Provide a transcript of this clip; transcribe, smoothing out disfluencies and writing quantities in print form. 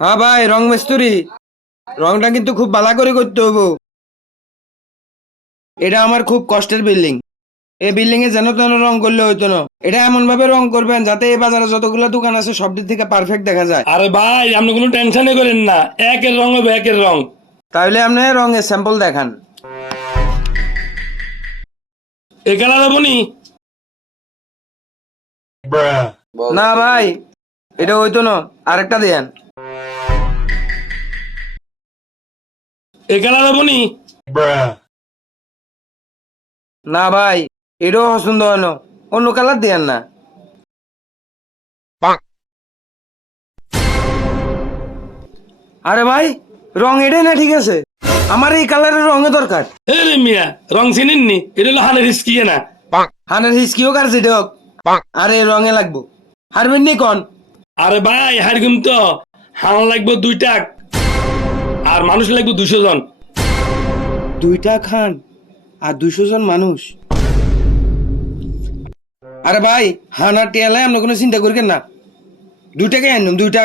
হ্যাঁ ভাই, রং মিস্ত্রি। রংটা কিন্তু খুব ভালো করে করতে হবো। এটা আমার খুব কষ্টের বিল্ডিং। এই বিল্ডিং এ যেন তেন রং করলে হইতো না। এটা এমন ভাবে রং করবেন যাতে এই বাজারে যতগুলো দোকান আছে সব দিক থেকে পারফেক্ট দেখা যায়। আরে ভাই, আপনি কোনো টেনশনই করেন না, একের রং হবে একের রং। তাহলে আপনি রঙের স্যাম্পল দেখান। এই কালার হবো নি? না ভাই, এটা হইতো না, আরেকটা দেন। এই কালার হবো নি? না ভাই, এটাও পছন্দ হয় না, অন্য কালার দেন না। আরে ভাই, রং এটাই না, ঠিক আছে, আমার এই কালারের রঙে দরকার। রে মিয়া, রং চিনেননি? এটা হলো হানের হিসকিয়ে না। হানের হিসকি হোক আর যেটা হোক, আরে রঙে লাগবো। হারবেন নি কন? আরে ভাই, হারগুম তো হান লাগবে 2টা, আর মানুষ লাগবে 200 জন। 2টা খান আর 200 জন মানুষ? আরে ভাই, হান আর টিয়ালে আমরা কোনো চিন্তা করি না, 2টাকে আনুন, 2টা।